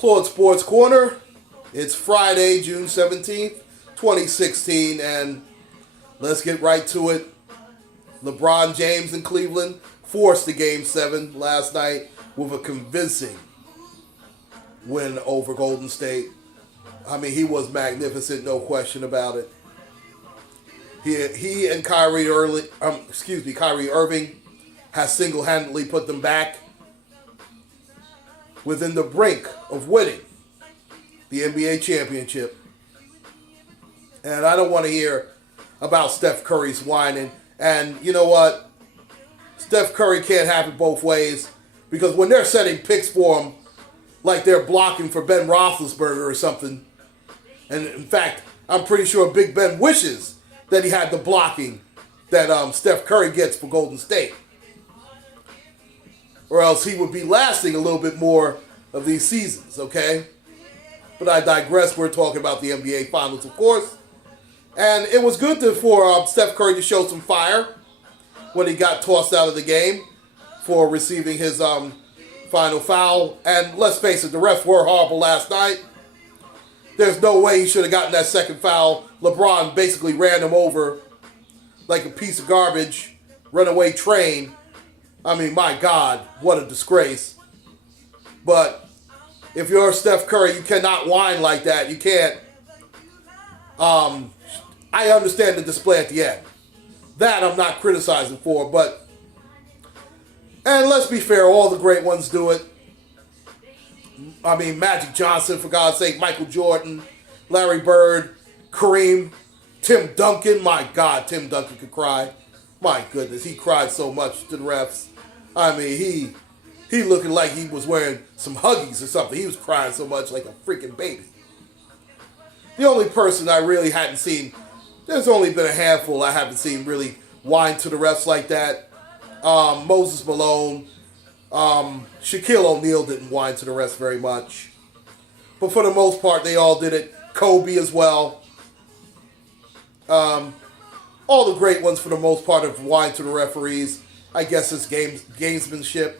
Claude Sports Corner. It's Friday, June 17th, 2016, and let's get right to it. LeBron James in Cleveland forced the Game 7 last night with a convincing win over Golden State. I mean, he was magnificent, no question about it. He and Kyrie Irving has single-handedly put them back within the brink of winning the NBA championship. And I don't want to hear about Steph Curry's whining. And you know what? Steph Curry can't have it both ways, because when they're setting picks for him, like they're blocking for Ben Roethlisberger or something, and in fact, I'm pretty sure Big Ben wishes that he had the blocking that Steph Curry gets for Golden State, or else he would be lasting a little bit more of these seasons, okay? But I digress. We're talking about the NBA Finals, of course. And it was good for Steph Curry to show some fire when he got tossed out of the game for receiving his final foul. And let's face it, the refs were horrible last night. There's no way he should have gotten that second foul. LeBron basically ran him over like a piece of garbage, runaway train. I mean, my God, what a disgrace. But if you're Steph Curry, you cannot whine like that. You can't. I understand the display at the end. That I'm not criticizing for, but, and let's be fair, all the great ones do it. I mean, Magic Johnson, for God's sake, Michael Jordan, Larry Bird, Kareem, Tim Duncan. My God, Tim Duncan could cry. My goodness, he cried so much to the refs. I mean, he looking like he was wearing some Huggies or something. He was crying so much like a freaking baby. The only person I really hadn't seen, there's only been a handful I haven't seen really whine to the refs like that. Moses Malone, Shaquille O'Neal didn't whine to the refs very much. But for the most part, they all did it. Kobe as well. All the great ones for the most part have whined to the referees. I guess it's gamesmanship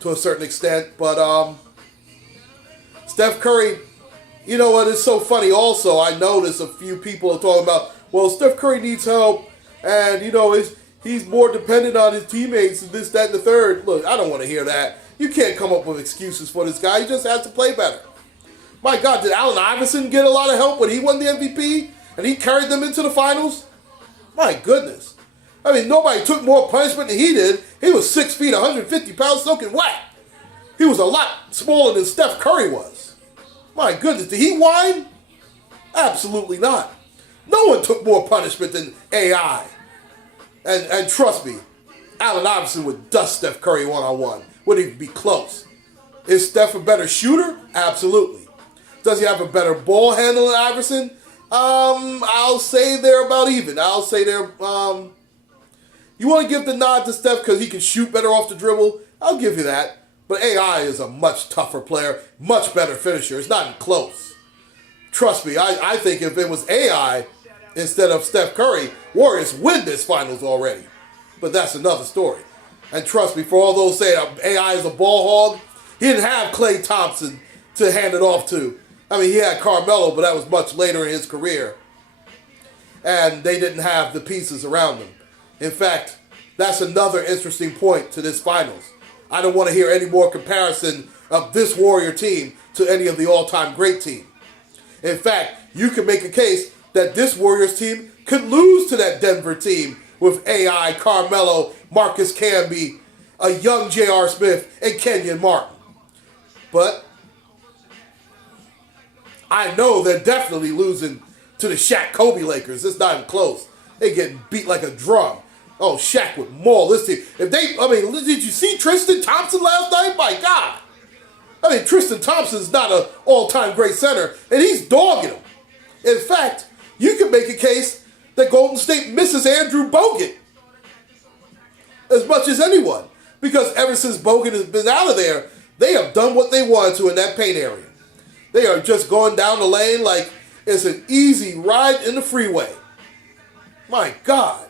to a certain extent. But Steph Curry, you know what, it's so funny also, I noticed a few people are talking about, well, Steph Curry needs help, and, you know, he's more dependent on his teammates and this, that, and the third. Look, I don't want to hear that. You can't come up with excuses for this guy. He just has to play better. My God, did Allen Iverson get a lot of help when he won the MVP and he carried them into the finals? My goodness. I mean, nobody took more punishment than he did. He was 6 feet, 150 pounds, soaking wet. He was a lot smaller than Steph Curry was. My goodness, did he whine? Absolutely not. No one took more punishment than AI. And trust me, Allen Iverson would dust Steph Curry one-on-one. Wouldn't even be close. Is Steph a better shooter? Absolutely. Does he have a better ball handle than Iverson? I'll say they're about even. I'll say they're, you want to give the nod to Steph because he can shoot better off the dribble? I'll give you that. But AI is a much tougher player, much better finisher. It's not even close. Trust me, I think if it was AI instead of Steph Curry, Warriors win this finals already. But that's another story. And trust me, for all those saying AI is a ball hog, he didn't have Klay Thompson to hand it off to. I mean, he had Carmelo, but that was much later in his career. And they didn't have the pieces around him. In fact, that's another interesting point to this finals. I don't want to hear any more comparison of this Warrior team to any of the all-time great team. In fact, you can make a case that this Warriors team could lose to that Denver team with AI, Carmelo, Marcus Camby, a young J.R. Smith, and Kenyon Martin. But I know they're definitely losing to the Shaq Kobe Lakers. It's not even close. They're getting beat like a drum. Oh, Shaq would maul this team. Did you see Tristan Thompson last night? My God. I mean, Tristan Thompson's not an all-time great center, and he's dogging him. In fact, you can make a case that Golden State misses Andrew Bogut as much as anyone, because ever since Bogut has been out of there, they have done what they wanted to in that paint area. They are just going down the lane like it's an easy ride in the freeway. My God.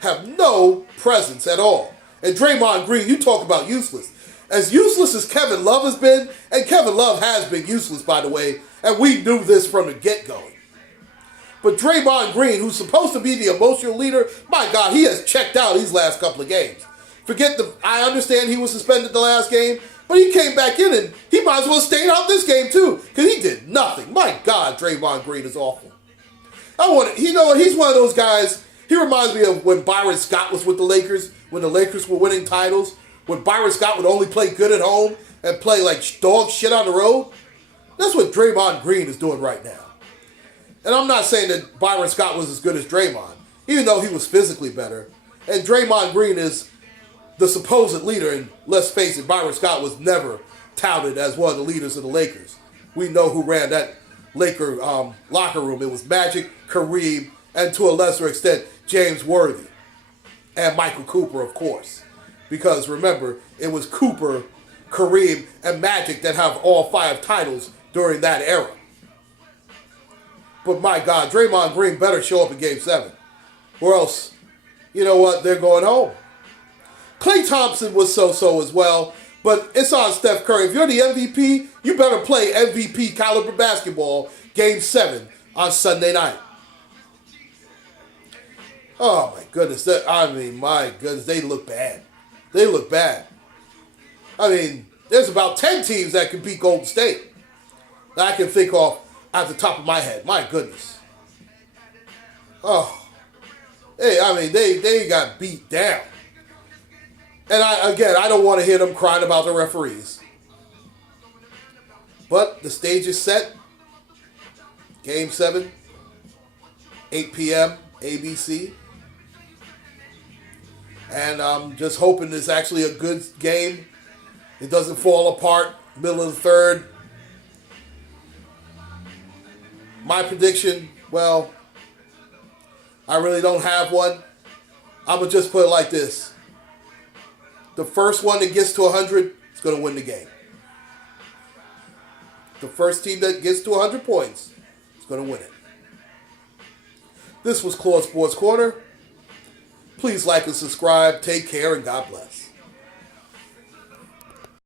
Have no presence at all. And Draymond Green, you talk about useless. As useless as Kevin Love has been, and Kevin Love has been useless, by the way, and we knew this from the get-go. But Draymond Green, who's supposed to be the emotional leader, my God, he has checked out these last couple of games. I understand he was suspended the last game, but he came back in and he might as well have stayed out this game too, because he did nothing. My God, Draymond Green is awful. He's one of those guys, he reminds me of when Byron Scott was with the Lakers, when the Lakers were winning titles, when Byron Scott would only play good at home and play like dog shit on the road. That's what Draymond Green is doing right now. And I'm not saying that Byron Scott was as good as Draymond, even though he was physically better. And Draymond Green is the supposed leader, and let's face it, Byron Scott was never touted as one of the leaders of the Lakers. We know who ran that Laker locker room. It was Magic, Kareem, and to a lesser extent, James Worthy. And Michael Cooper, of course. Because remember, it was Cooper, Kareem, and Magic that have all 5 titles during that era. But my God, Draymond Green better show up in Game 7. Or else, you know what, they're going home. Klay Thompson was so-so as well, but it's on Steph Curry. If you're the MVP, you better play MVP caliber basketball Game 7 on Sunday night. Oh my goodness, my goodness, they look bad. They look bad. I mean, there's about 10 teams that can beat Golden State that I can think of at the top of my head. My goodness. Oh. Hey, I mean, they got beat down. And I don't want to hear them crying about the referees. But the stage is set. Game 7, 8 p.m., ABC. And I'm just hoping it's actually a good game. It doesn't fall apart middle of the third. My prediction, well, I really don't have one. I'm going to just put it like this. The first one that gets to 100 is going to win the game. The first team that gets to 100 points is going to win it. This was Claude Sports Corner. Please like and subscribe. Take care and God bless.